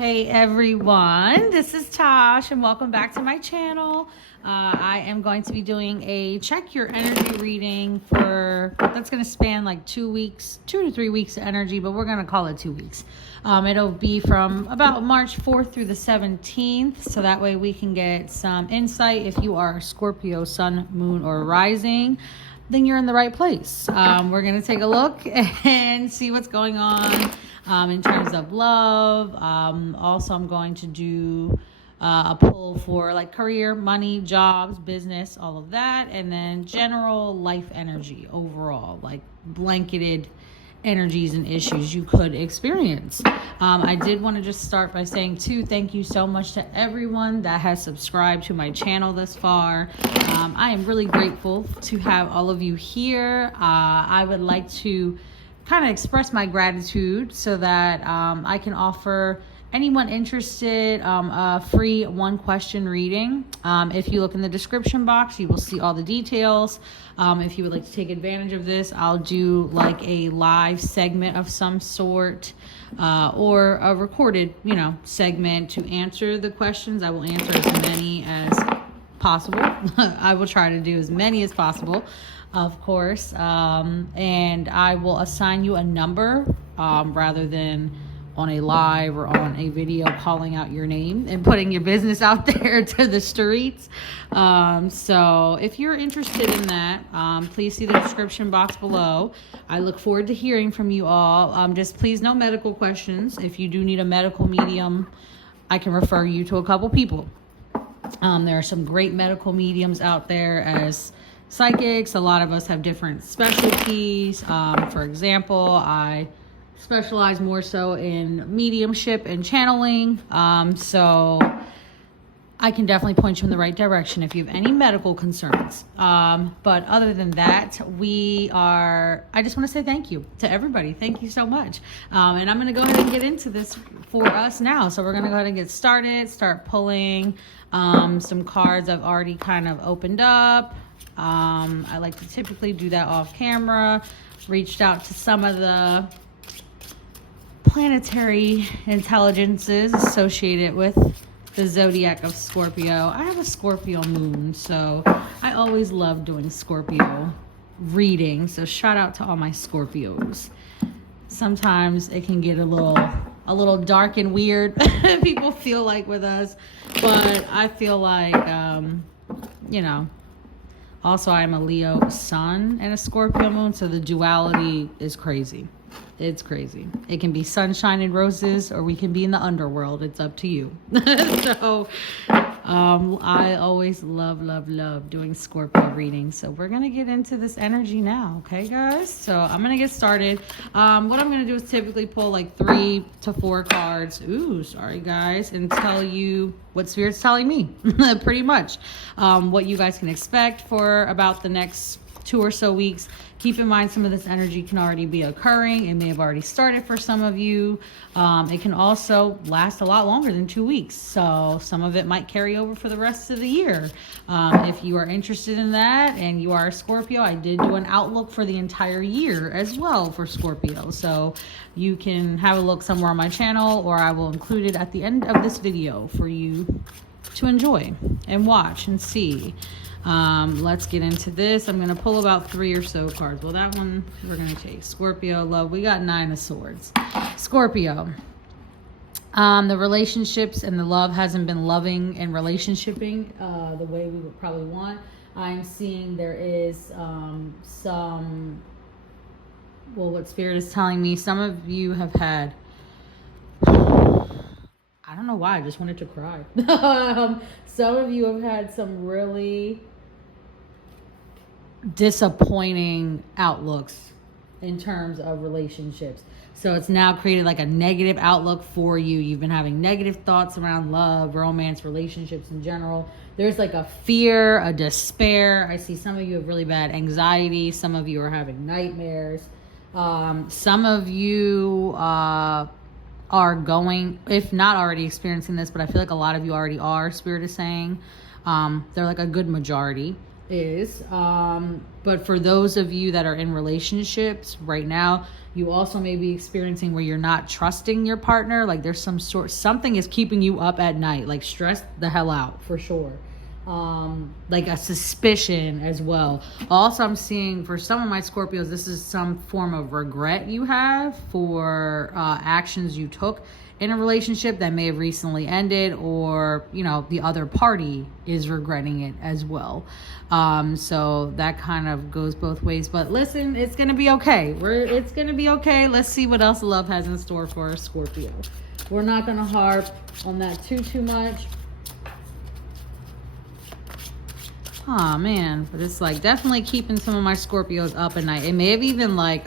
Hey everyone, this is Tosh and welcome back to my channel. I am going to be doing a check your energy reading that's going to span like 2 weeks, 2 to 3 weeks of energy, but we're going to call it 2 weeks. It'll be from about March 4th through the 17th, so that way we can get some insight. If you are Scorpio, sun, moon, or rising, then you're in the right place. We're going to take a look and see what's going on in terms of love. Also, I'm going to do a pull for like career, money, jobs, business, all of that. And then general life energy overall, like blanketed energies and issues you could experience. I did want to just start by saying too, thank you so much to everyone that has subscribed to my channel this far. I am really grateful to have all of you here. I would like to kind of express my gratitude so that I can offer anyone interested a free 1-question reading. If you look in the description box, you will see all the details. If you would like to take advantage of this, I'll do like a live segment of some sort or a recorded, segment to answer the questions. I will answer as many as possible. I will try to do as many as possible, of course. And I will assign you a number rather than on a live or on a video calling out your name and putting your business out there to the streets. So if you're interested in that, please see the description box below. I look forward to hearing from you all. Just please no medical questions. If you do need a medical medium, I can refer you to a couple people. There are some great medical mediums out there as psychics. A lot of us have different specialties. For example, I specialize more so in mediumship and channeling. So I can definitely point you in the right direction if you have any medical concerns. But other than that, I just want to say thank you to everybody. Thank you so much. And I'm going to go ahead and get into this for us now. So we're going to go ahead and get started, start pulling some cards I've already kind of opened up. I like to typically do that off camera. Reached out to some of the planetary intelligences associated with the Zodiac of Scorpio. I have a Scorpio moon, so I always love doing Scorpio readings. So shout out to all my Scorpios. Sometimes it can get a little dark and weird, people feel like with us, but I feel like, also I'm a Leo sun and a Scorpio moon, so the duality is crazy. It's crazy. It can be sunshine and roses, or we can be in the underworld. It's up to you. So I always love doing Scorpio readings. So we're going to get into this energy now. Okay, guys? So I'm going to get started. What I'm going to do is typically pull like 3 to 4 cards. Ooh, sorry, guys. And tell you what Spirit's telling me, pretty much. What you guys can expect for about the next 2 or so weeks. Keep in mind, some of this energy can already be occurring. It may have already started for some of you. It can also last a lot longer than 2 weeks. So some of it might carry over for the rest of the year. If you are interested in that and you are a Scorpio, I did do an outlook for the entire year as well for Scorpio. So you can have a look somewhere on my channel, or I will include it at the end of this video for you to enjoy and watch and see. Let's get into this. I'm going to pull about 3 or so cards. Well, that one we're going to take. Scorpio, love. We got 9 of swords. Scorpio. The relationships and the love hasn't been loving and relationshiping the way we would probably want. I'm seeing there is what Spirit is telling me, some of you have had, I don't know why, I just wanted to cry. Some of you have had some really disappointing outlooks in terms of relationships. So it's now created like a negative outlook for you. You've been having negative thoughts around love, romance, relationships in general. There's like a fear, a despair. I see some of you have really bad anxiety. Some of you are having nightmares. Some of you are going, if not already experiencing this, but I feel like a lot of you already are, Spirit is saying. They're like a good majority. is. But for those of you that are in relationships right now, you also may be experiencing where you're not trusting your partner. Like there's something is keeping you up at night, like stressed the hell out for sure. Like a suspicion as well. Also, I'm seeing for some of my Scorpios, this is some form of regret you have for actions you took in a relationship that may have recently ended, or you know, the other party is regretting it as well. So that kind of goes both ways. But listen, it's gonna be okay. It's gonna be okay. Let's see what else love has in store for Scorpio. We're not gonna harp on that too much. Oh man, but it's like definitely keeping some of my Scorpios up at night. It may have even like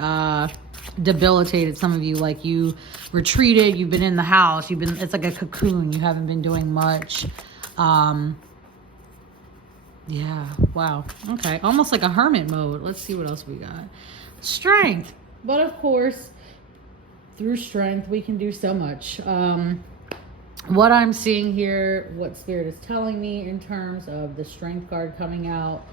debilitated some of you, like you retreated, you've been in the house, it's like a cocoon, you haven't been doing much. Yeah, wow, okay, almost like a hermit mode. Let's see what else we got. Strength, but of course through strength we can do so much. What I'm seeing here, what Spirit is telling me in terms of the Strength card coming out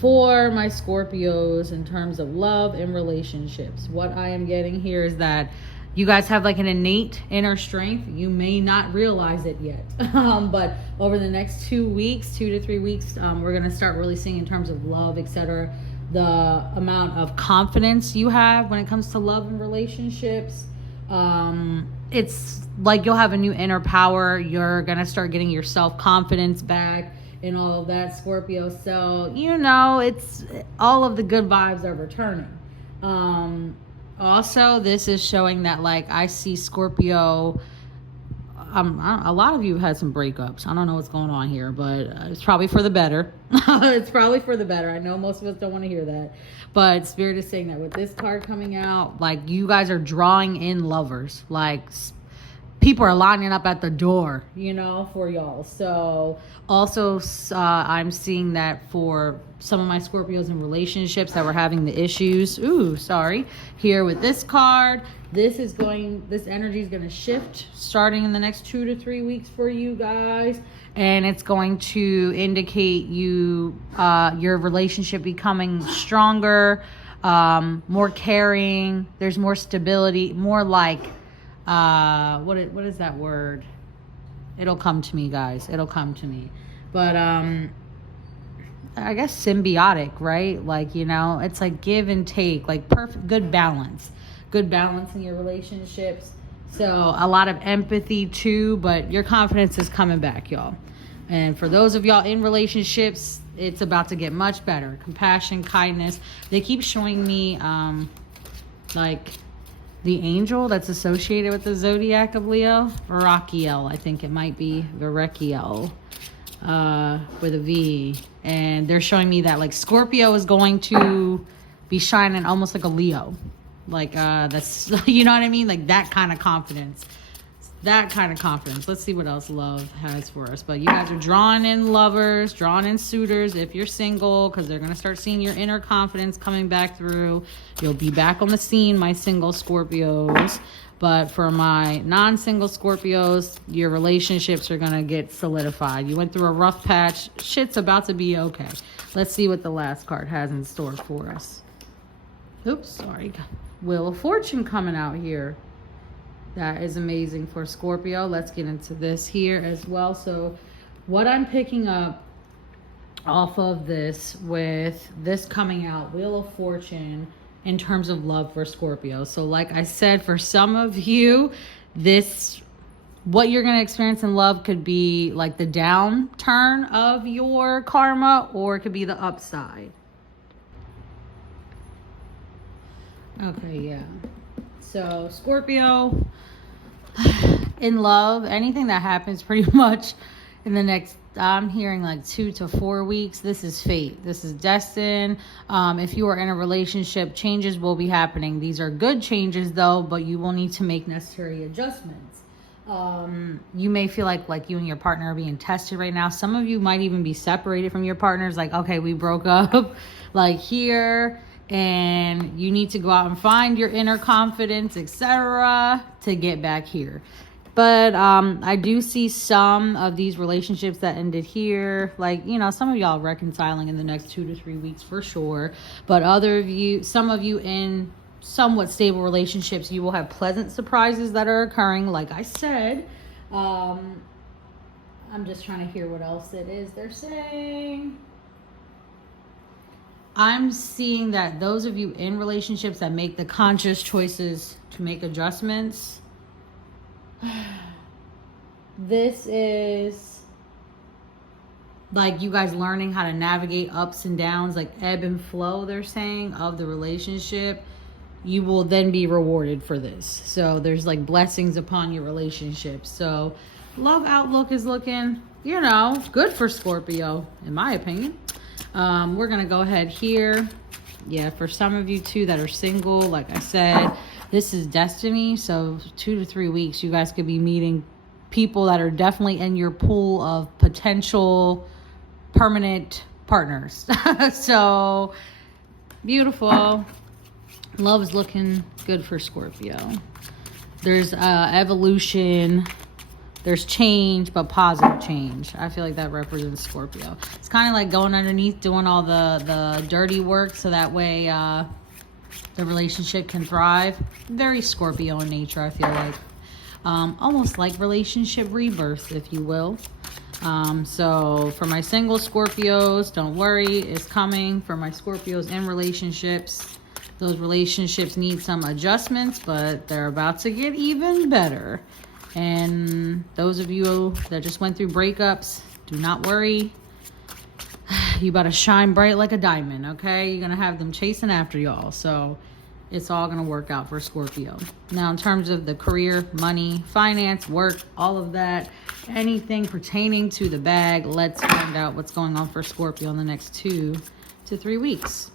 for my Scorpios in terms of love and relationships. What I am getting here is that you guys have like an innate inner strength. You may not realize it yet. But over the next 2 weeks, 2 to 3 weeks, we're going to start really seeing in terms of love, etc., the amount of confidence you have when it comes to love and relationships. It's like you'll have a new inner power. You're going to start getting your self-confidence back and all of that, Scorpio. So, you know, it's all of the good vibes are returning. Also, this is showing that, like, I see Scorpio. A lot of you had some breakups. I don't know what's going on here, but it's probably for the better. It's probably for the better. I know most of us don't want to hear that, but Spirit is saying that with this card coming out, like you guys are drawing in lovers. Like people are lining up at the door, you know, for y'all. So also I'm seeing that for some of my Scorpios in relationships that were having the issues. Here with this card, this energy is going to shift starting in the next 2 to 3 weeks for you guys. And it's going to indicate your relationship becoming stronger, more caring. There's more stability, more like, what is that word? It'll come to me, guys. It'll come to me. But, I guess symbiotic, right? Like, you know, it's like give and take, like good balance in your relationships. So a lot of empathy too, but your confidence is coming back, y'all. And for those of y'all in relationships, it's about to get much better. Compassion, kindness. They keep showing me, like the angel that's associated with the Zodiac of Leo, Verakiel. I think it might be Verakiel, with a V. And they're showing me that like Scorpio is going to be shining almost like a Leo. Like that's, you know what I mean? Like that kind of confidence. Let's see what else love has for us. But you guys are drawing in lovers, drawing in suitors if you're single, because they're going to start seeing your inner confidence coming back through. You'll be back on the scene, my single Scorpios. But for my non-single Scorpios, your relationships are going to get solidified. You went through a rough patch. Shit's about to be okay. Let's see what the last card has in store for us. Oops, sorry. Wheel of Fortune coming out here. That is amazing for Scorpio. Let's get into this here as well. So what I'm picking up off of this with this coming out, Wheel of Fortune, in terms of love for Scorpio. So like I said, for some of you, what you're going to experience in love could be like the downturn of your karma, or it could be the upside. Okay, yeah. So Scorpio, in love, anything that happens pretty much in the next, I'm hearing like 2 to 4 weeks, this is fate. This is destined. If you are in a relationship, changes will be happening. These are good changes though, but you will need to make necessary adjustments. You may feel like you and your partner are being tested right now. Some of you might even be separated from your partners. Like, okay, we broke up like here, and you need to go out and find your inner confidence, etc., to get back here. But I do see some of these relationships that ended here, like, you know, some of y'all reconciling in the next 2 to 3 weeks for sure. But some of you in somewhat stable relationships, you will have pleasant surprises that are occurring. Like I said, I'm just trying to hear what else it is they're saying. I'm seeing that those of you in relationships that make the conscious choices to make adjustments, this is like you guys learning how to navigate ups and downs, like ebb and flow, they're saying, of the relationship. You will then be rewarded for this. So there's like blessings upon your relationship. So love outlook is looking, you know, good for Scorpio, in my opinion. We're going to go ahead here. Yeah, for some of you too that are single, like I said, this is destiny. So 2 to 3 weeks, you guys could be meeting people that are definitely in your pool of potential permanent partners. So beautiful. Love is looking good for Scorpio. There's evolution. There's change, but positive change. I feel like that represents Scorpio. It's kind of like going underneath, doing all the dirty work so that way the relationship can thrive. Very Scorpio in nature, I feel like. Almost like relationship rebirth, if you will. So for my single Scorpios, don't worry, it's coming. For my Scorpios in relationships, those relationships need some adjustments, but they're about to get even better. And those of you that just went through breakups, do not worry. You about to shine bright like a diamond, okay? You're going to have them chasing after y'all. So it's all going to work out for Scorpio. Now, in terms of the career, money, finance, work, all of that, anything pertaining to the bag, let's find out what's going on for Scorpio in the next 2 to 3 weeks.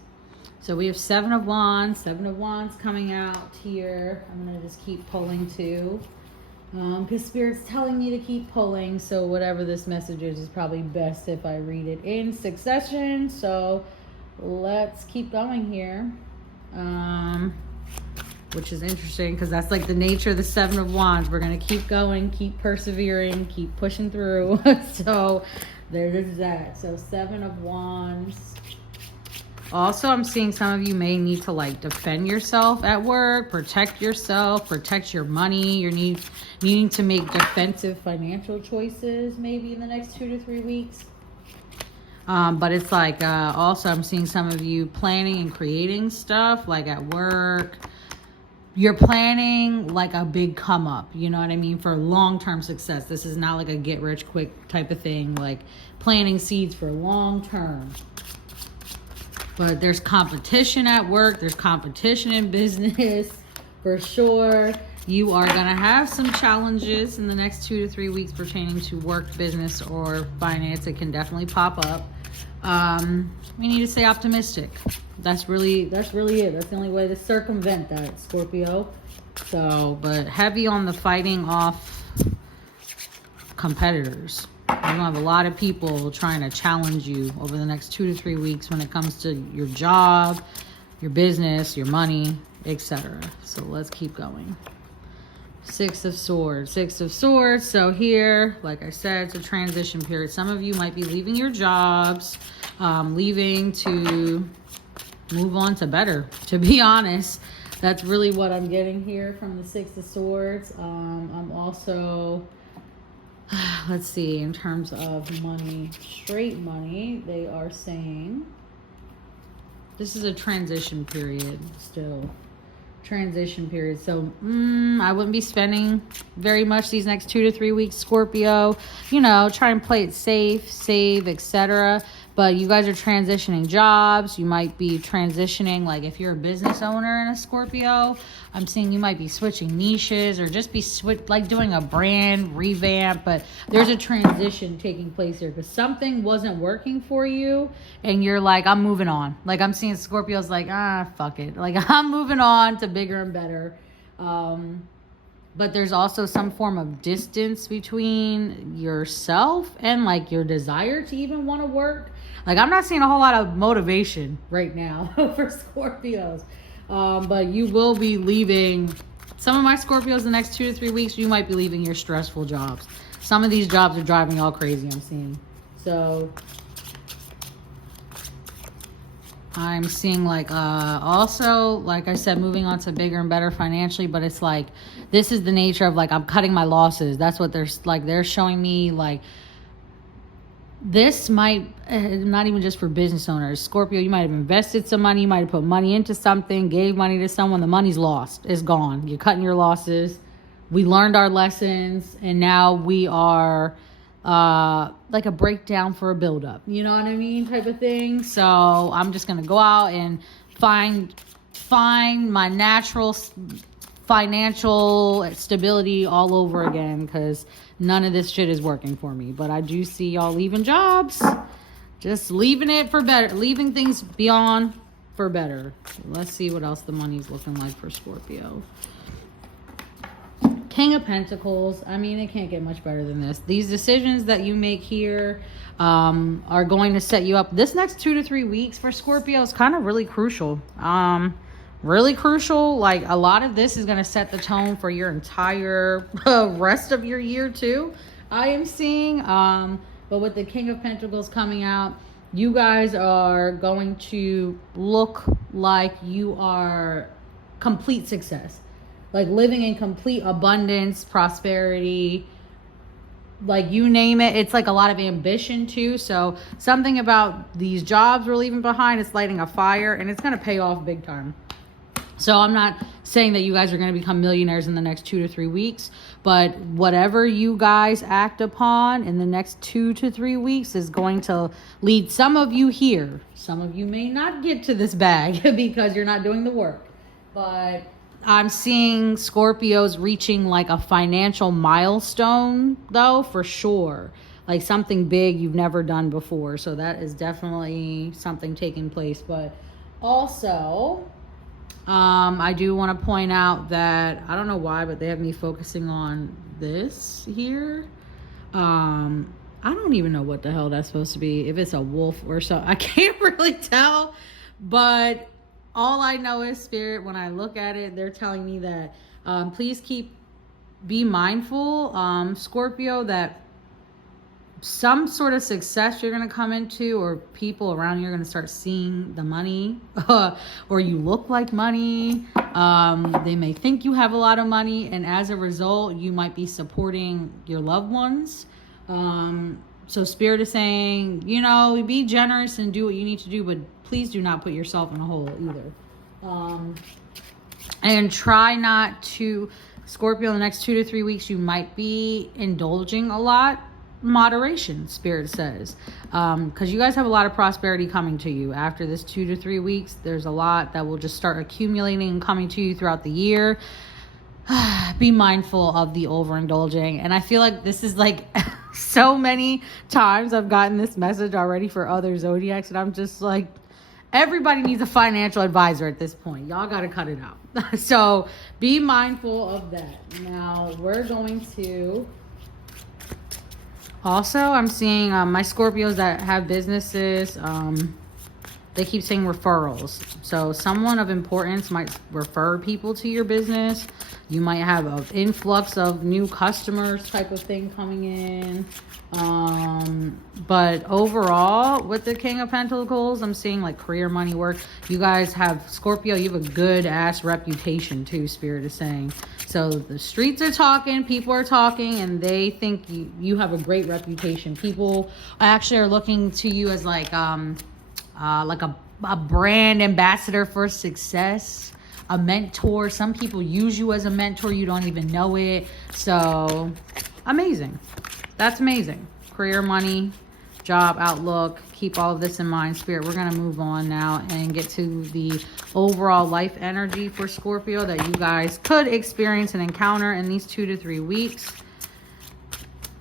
So we have 7 of Wands. 7 of Wands coming out here. I'm going to just keep pulling too. Because Spirit's telling me to keep pulling, so whatever this message is probably best if I read it in succession. So let's keep going here, which is interesting because that's like the nature of the 7 of Wands. We're going to keep going, keep persevering, keep pushing through. So there's that. So 7 of Wands. Also, I'm seeing some of you may need to like defend yourself at work, protect yourself, protect your money. You're needing to make defensive financial choices maybe in the next 2 to 3 weeks. But it's like also I'm seeing some of you planning and creating stuff like at work. You're planning like a big come up, you know what I mean, for long-term success. This is not like a get rich quick type of thing, like planting seeds for long term. But there's competition at work. There's competition in business for sure. You are going to have some challenges in the next 2 to 3 weeks pertaining to work, business, or finance. It can definitely pop up. We need to stay optimistic. That's really it. That's the only way to circumvent that, Scorpio. So, but heavy on the fighting off competitors. You're going to have a lot of people trying to challenge you over the next 2 to 3 weeks when it comes to your job, your business, your money, etc. So let's keep going. 6 of Swords. 6 of Swords. So here, like I said, it's a transition period. Some of you might be leaving your jobs, leaving to move on to better, to be honest. That's really what I'm getting here from the 6 of Swords. I'm also... Let's see, in terms of money, straight money, they are saying this is a transition period still. Transition period. So I wouldn't be spending very much these next 2 to 3 weeks, Scorpio. You know, try and play it safe, save, etc. But you guys are transitioning jobs. You might be transitioning, like if you're a business owner and a Scorpio, I'm seeing you might be switching niches or just be like doing a brand revamp. But there's a transition taking place here because something wasn't working for you and you're like, I'm moving on. Like I'm seeing Scorpios like, fuck it. Like I'm moving on to bigger and better. But there's also some form of distance between yourself and like your desire to even want to work. Like I'm not seeing a whole lot of motivation right now for Scorpios. But you will be leaving Some of my Scorpios the next 2 to 3 weeks, you might be leaving your stressful jobs. Some of these jobs are driving y'all crazy, I'm seeing. So I'm seeing like also, like I said, moving on to bigger and better financially, but it's like this is the nature of like I'm cutting my losses. That's what they're showing me. Like this might not even just for business owners. Scorpio, you might have invested some money, you might have put money into something, gave money to someone, the money's lost, it's gone. You're cutting your losses. We learned our lessons, and now we are like a breakdown for a buildup, you know what I mean, type of thing. So I'm just gonna go out and find my natural financial stability all over again, because none of this shit is working for me. But I do see y'all leaving jobs, just leaving it for better, leaving things beyond for better. Let's see what else the money's looking like for Scorpio. King of Pentacles. I mean, it can't get much better than this. These decisions that you make here are going to set you up. This next 2 to 3 weeks for Scorpio is kind of really crucial. Really crucial. Like a lot of this is going to set the tone for your entire rest of your year too, I am seeing. But with the King of Pentacles coming out, you guys are going to look like you are complete success. Like living in complete abundance, prosperity, like you name it. It's like a lot of ambition too. So something about these jobs we're leaving behind, it's lighting a fire, and it's going to pay off big time. So I'm not saying that you guys are going to become millionaires in the next 2 to 3 weeks, but whatever you guys act upon in the next 2 to 3 weeks is going to lead some of you here. Some of you may not get to this bag because you're not doing the work, but I'm seeing Scorpios reaching like a financial milestone though, for sure. Like something big you've never done before. So that is definitely something taking place. But also, I do want to point out that, I don't know why, but they have me focusing on this here. I don't even know what the hell that's supposed to be. If it's a wolf or something, I can't really tell. But all I know is Spirit, when I look at it, they're telling me that please be mindful, Scorpio, that some sort of success you're going to come into, or people around you are going to start seeing the money, or you look like money. They may think you have a lot of money, and as a result, you might be supporting your loved ones. So Spirit is saying, you know, be generous and do what you need to do, but please do not put yourself in a hole either. And try not to, Scorpio, in the next 2 to 3 weeks, you might be indulging a lot. Moderation, Spirit says, because you guys have a lot of prosperity coming to you after this 2 to 3 weeks. There's a lot that will just start accumulating and coming to you throughout the year. Be mindful of the overindulging. And I feel like this is like so many times I've gotten this message already for other zodiacs, and I'm just like, everybody needs a financial advisor at this point. Y'all got to cut it out. So be mindful of that. Now we're going to also, I'm seeing my Scorpios that have businesses, they keep saying referrals. So someone of importance might refer people to your business. You might have an influx of new customers type of thing coming in. But overall, with the King of Pentacles, I'm seeing like career, money, work. You guys have, Scorpio, you have a good ass reputation too, Spirit is saying. So the streets are talking, people are talking, and they think you have a great reputation. People actually are looking to you as like a brand ambassador for success, a mentor. Some people use you as a mentor, you don't even know it. So amazing. That's amazing. Career, money, job, outlook. Keep all of this in mind, Spirit. We're going to move on now and get to the overall life energy for Scorpio that you guys could experience and encounter in these 2 to 3 weeks.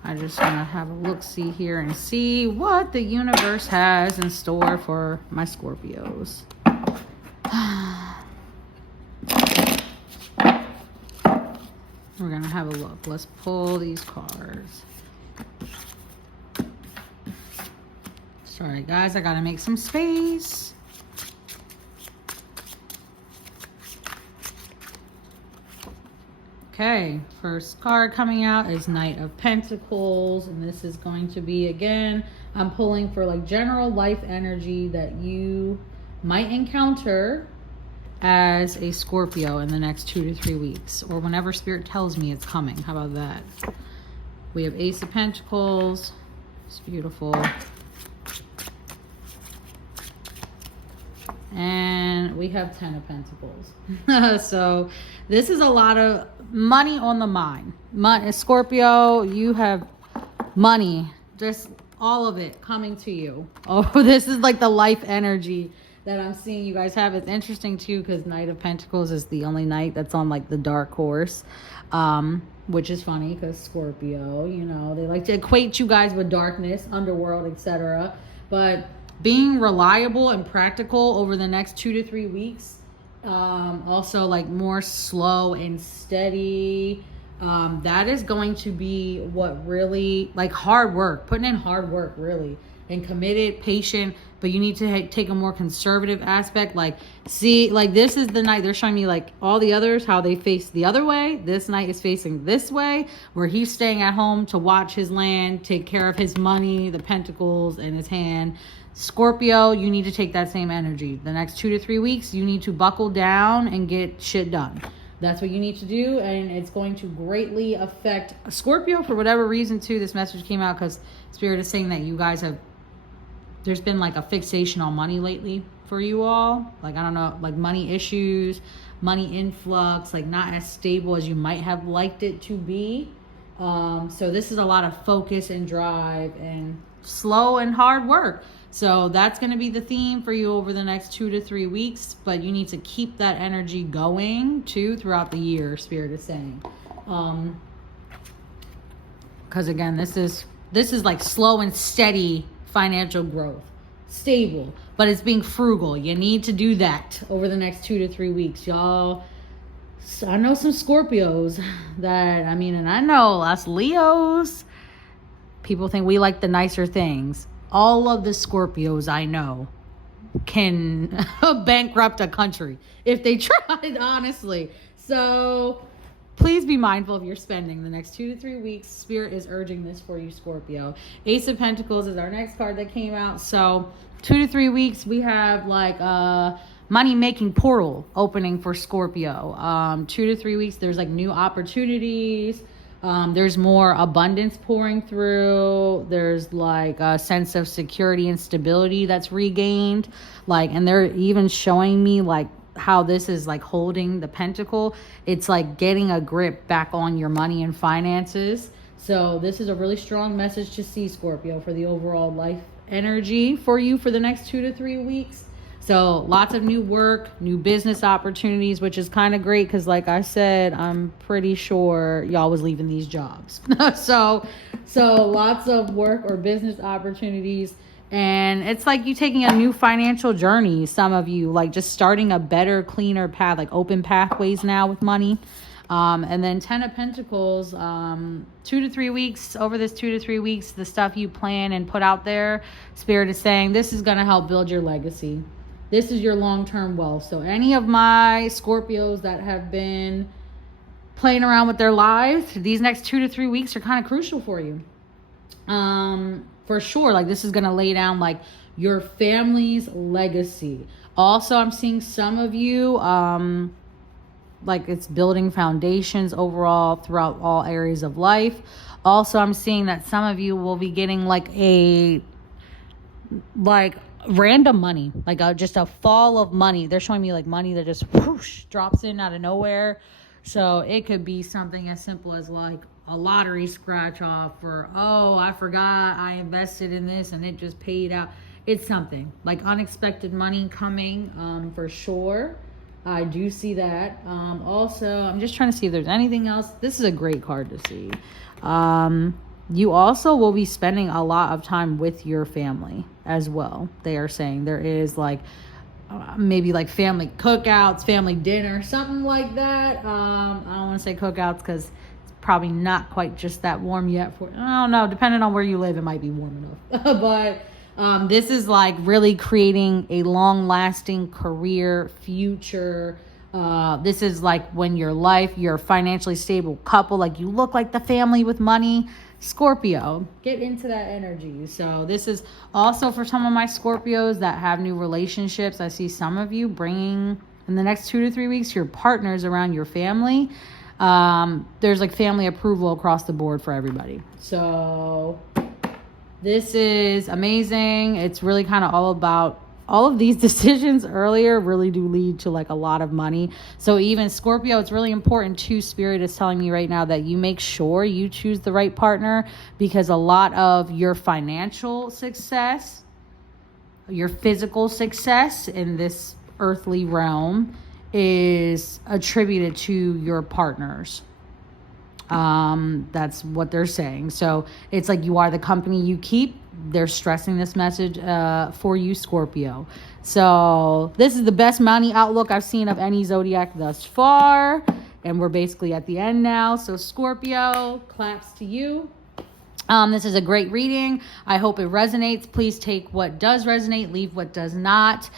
I just want to have a look-see here and see what the universe has in store for my Scorpios. We're going to have a look. Let's pull these cards. Sorry, guys. I got to make some space. Okay, first card coming out is Knight of Pentacles, and this is going to be, again, I'm pulling for like general life energy that you might encounter as a Scorpio in the next 2 to 3 weeks, or whenever Spirit tells me it's coming. How about that? We have Ace of Pentacles. It's beautiful. And we have 10 of Pentacles. So this is a lot of money on the mind. Scorpio, you have money, just all of it coming to you. Oh, this is like the life energy that I'm seeing you guys have. It's interesting too, because Knight of Pentacles is the only knight that's on like the dark horse, which is funny because Scorpio, you know, they like to equate you guys with darkness, underworld, etc. But being reliable and practical over the next 2 to 3 weeks, also like more slow and steady, that is going to be what really, like, hard work, putting in hard work really, and committed, patient. But you need to take a more conservative aspect. Like, see, like, this is the night they're showing me, like, all the others, how they face the other way. This night is facing this way, where he's staying at home to watch his land, take care of his money, the pentacles in his hand. Scorpio, you need to take that same energy. The next 2 to 3 weeks, you need to buckle down and get shit done. That's what you need to do, and it's going to greatly affect Scorpio for whatever reason too. This message came out because Spirit is saying that you guys have, there's been like a fixation on money lately for you all. Like, I don't know, like money issues, money influx, like not as stable as you might have liked it to be. So this is a lot of focus and drive and slow and hard work. So that's going to be the theme for you over the next 2 to 3 weeks, but you need to keep that energy going too throughout the year, Spirit is saying. Because again, this is like slow and steady financial growth, stable, but it's being frugal. You need to do that over the next 2 to 3 weeks, y'all. I know some Scorpios that, I mean, and I know us Leos, people think we like the nicer things. All of the Scorpios I know can bankrupt a country if they tried, honestly. So please be mindful of your spending the next 2 to 3 weeks. Spirit is urging this for you, Scorpio. Ace of Pentacles is our next card that came out. So 2 to 3 weeks, we have like money-making portal opening for Scorpio. 2 to 3 weeks, there's like new opportunities. There's more abundance pouring through. There's like a sense of security and stability that's regained. Like, and they're even showing me like how this is like holding the pentacle. It's like getting a grip back on your money and finances. So this is a really strong message to see, Scorpio, for the overall life energy for you for the next 2 to 3 weeks. So lots of new work, new business opportunities, which is kind of great because, like I said, I'm pretty sure y'all was leaving these jobs. so lots of work or business opportunities. And it's like you taking a new financial journey, some of you, like just starting a better, cleaner path, like open pathways now with money. And then 10 of Pentacles, 2 to 3 weeks, over this 2 to 3 weeks, the stuff you plan and put out there, Spirit is saying this is going to help build your legacy. This is your long-term wealth. So any of my Scorpios that have been playing around with their lives, these next 2 to 3 weeks are kind of crucial for you. For sure. Like, this is going to lay down like your family's legacy. Also, I'm seeing some of you, like it's building foundations overall throughout all areas of life. Also, I'm seeing that some of you will be getting like random money, like just a fall of money. They're showing me like money that just whoosh, drops in out of nowhere. So it could be something as simple as like a lottery scratch off, or, oh, I forgot I invested in this and it just paid out. It's something like unexpected money coming, for sure. I do see that. Also, I'm just trying to see if there's anything else. This is a great card to see. You also will be spending a lot of time with your family as well. They are saying there is like maybe like family cookouts, family dinner, something like that. I don't want to say cookouts because it's probably not quite just that warm yet. I don't know. Depending on where you live, it might be warm enough. But this is like really creating a long-lasting career, future, This is like when you're a financially stable couple, like you look like the family with money. Scorpio, get into that energy. So this is also for some of my Scorpios that have new relationships. I see some of you bringing in the next 2 to 3 weeks your partners around your family. There's like family approval across the board for everybody. So this is amazing. It's really kind of all about all of these decisions earlier really do lead to like a lot of money. So even Scorpio, it's really important too. Spirit is telling me right now that you make sure you choose the right partner, because a lot of your financial success, your physical success in this earthly realm is attributed to your partners. That's what they're saying. So it's like you are the company you keep. They're stressing this message for you, Scorpio. So this is the best money outlook I've seen of any zodiac thus far. And we're basically at the end now. So Scorpio, claps to you. This is a great reading. I hope it resonates. Please take what does resonate, leave what does not.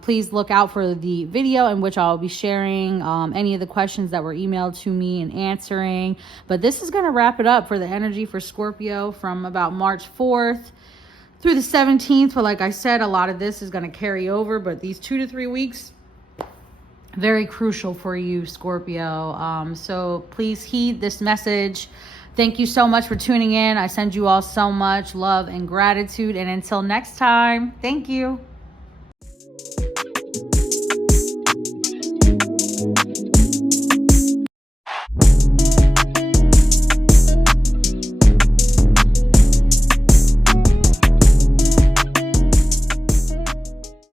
Please look out for the video in which I'll be sharing any of the questions that were emailed to me and answering. But this is going to wrap it up for the energy for Scorpio from about March 4th through the 17th. But like I said, a lot of this is going to carry over. But these 2 to 3 weeks, very crucial for you, Scorpio. So please heed this message. Thank you so much for tuning in. I send you all so much love and gratitude. And until next time, thank you.